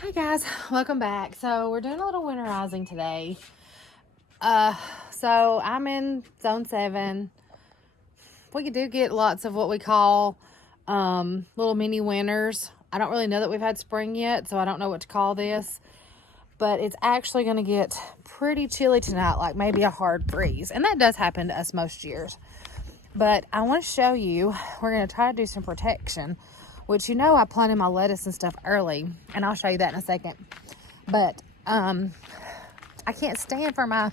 Hi guys, welcome back. So we're doing a little winterizing today. So I'm in zone 7. We do get lots of what we call little mini winters. I don't really know that we've had spring yet, so I don't know what to call this. But it's actually going to get pretty chilly tonight, like maybe a hard freeze. And that does happen to us most years. But I want to show you, we're going to try to do some protection, which I planted my lettuce and stuff early, and I'll show you that in a second. But I can't stand for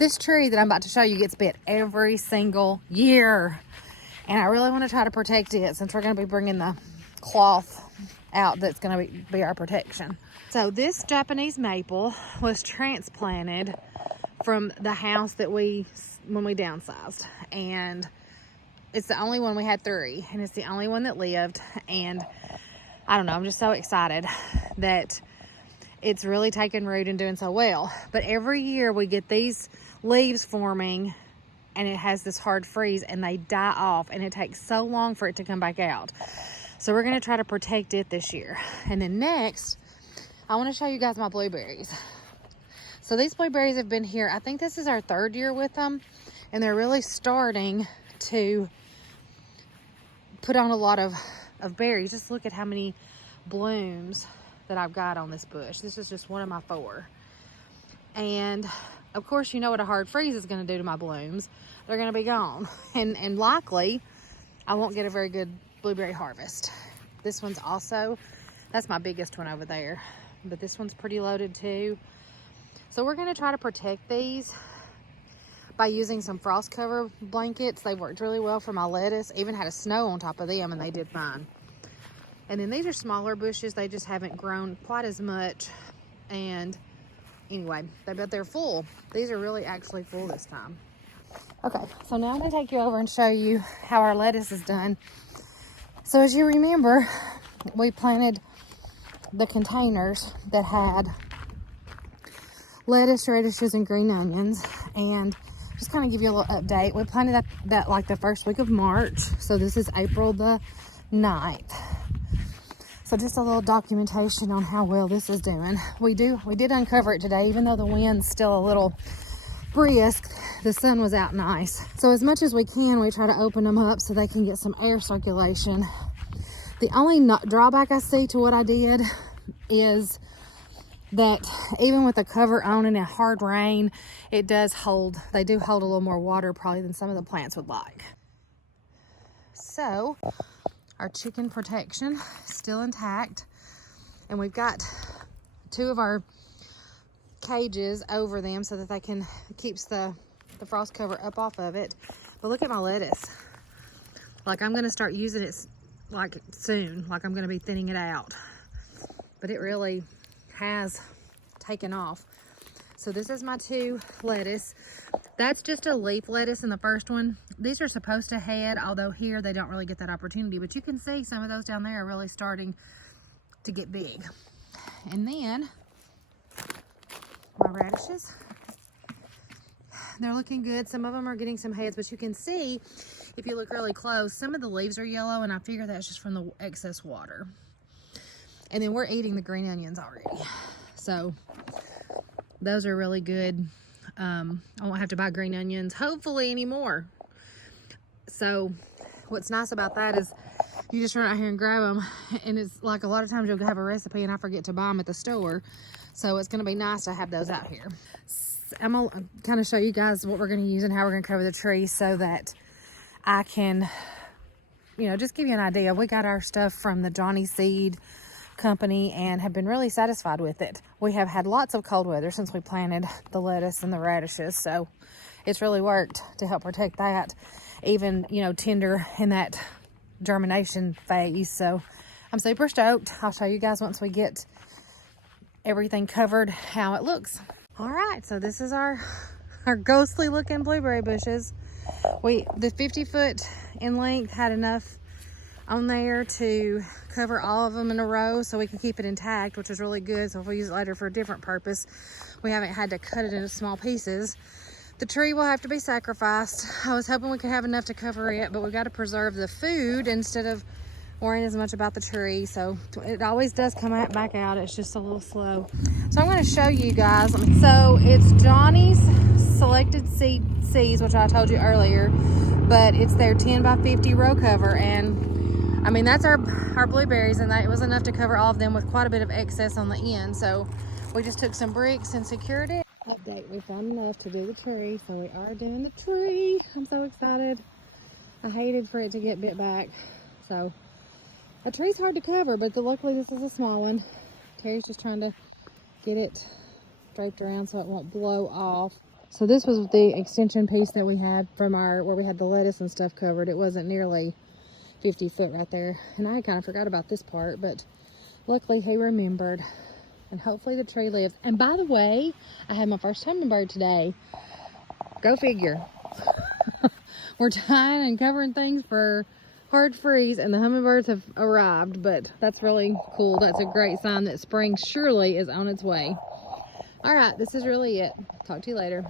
this tree that I'm about to show you gets bit every single year. And I really want to try to protect it since we're going to be bringing the cloth out that's going to be our protection. So this Japanese maple was transplanted from the house that when we downsized. And it's the only one, we had 3, and it's the only one that lived. And I don't know, I'm just so excited that it's really taking root and doing so well. But every year we get these leaves forming and it has this hard freeze and they die off, and it takes so long for it to come back out. So we're going to try to protect it this year. And then next, I want to show you guys my blueberries. So these blueberries have been here, I think this is our 3rd year with them, and they're really starting to put on a lot of berries. Just look at how many blooms that I've got on this bush. This is just one of my 4. And of course, you know what a hard freeze is going to do to my blooms. They're going to be gone. And likely, I won't get a very good blueberry harvest. This one's also, that's my biggest one over there. But this one's pretty loaded too. So we're going to try to protect these by using some frost cover blankets. They worked really well for my lettuce. Even had a snow on top of them and they did fine. And then these are smaller bushes. They just haven't grown quite as much. And anyway, but they're full. These are really actually full this time. Okay, so now I'm gonna take you over and show you how our lettuce is done. So as you remember, we planted the containers that had lettuce, radishes, and green onions. And just kind of give you a little update. We planted that like the first week of March. So this is April the 9th. So just a little documentation on how well this is doing. We did uncover it today, even though the wind's still a little brisk. The sun was out nice. So as much as we can, we try to open them up so they can get some air circulation. The only drawback I see to what I did is that even with the cover on and a hard rain, they do hold a little more water probably than some of the plants would like. So our chicken protection is still intact, and we've got 2 of our cages over them so that they can keeps the frost cover up off of it. But look at my lettuce. Like, I'm going to start using it like soon. Like, I'm going to be thinning it out. But it really has taken off. So this is my 2 lettuce. That's just a leaf lettuce in the first one. These are supposed to head, although here they don't really get that opportunity. But you can see some of those down there are really starting to get big. And then my radishes, they're looking good. Some of them are getting some heads, but you can see if you look really close, some of the leaves are yellow, and I figure that's just from the excess water. And then we're eating the green onions already. So those are really good. I won't have to buy green onions, hopefully, anymore. So what's nice about that is you just run out here and grab them. And it's like a lot of times you'll have a recipe and I forget to buy them at the store. So it's going to be nice to have those out here. I'm going to kind of show you guys what we're going to use and how we're going to cover the tree so that I can, just give you an idea. We got our stuff from the Johnny Seed company and have been really satisfied with it. We have had lots of cold weather since we planted the lettuce and the radishes, so it's really worked to help protect that, even tender in that germination phase. So I'm super stoked. I'll show you guys once we get everything covered how it looks. All right, so this is our ghostly looking blueberry bushes. The 50-foot in length had enough on there to cover all of them in a row so we can keep it intact, which is really good. So if we use it later for a different purpose, we haven't had to cut it into small pieces. The tree will have to be sacrificed. I was hoping we could have enough to cover it, but we've got to preserve the food instead of worrying as much about the tree. So it always does come back out. It's just a little slow. So I'm going to show you guys. So it's Johnny's selected seeds, which I told you earlier, but it's their 10 by 50 row cover. And I mean, that's our blueberries, and that it was enough to cover all of them with quite a bit of excess on the end. So we just took some bricks and secured it. Update, we found enough to do the tree, so we are doing the tree. I'm so excited. I hated for it to get bit back. So a tree's hard to cover, but luckily this is a small one. Terry's just trying to get it draped around so it won't blow off. So this was the extension piece that we had from where we had the lettuce and stuff covered. It wasn't nearly 50 foot right there, and I kind of forgot about this part, but luckily he remembered. And hopefully the tree lives. And by the way, I had my first hummingbird today. Go figure. We're tying and covering things for hard freeze, and the hummingbirds have arrived, but that's really cool. That's a great sign that spring surely is on its way. All right, this is really it. Talk to you later.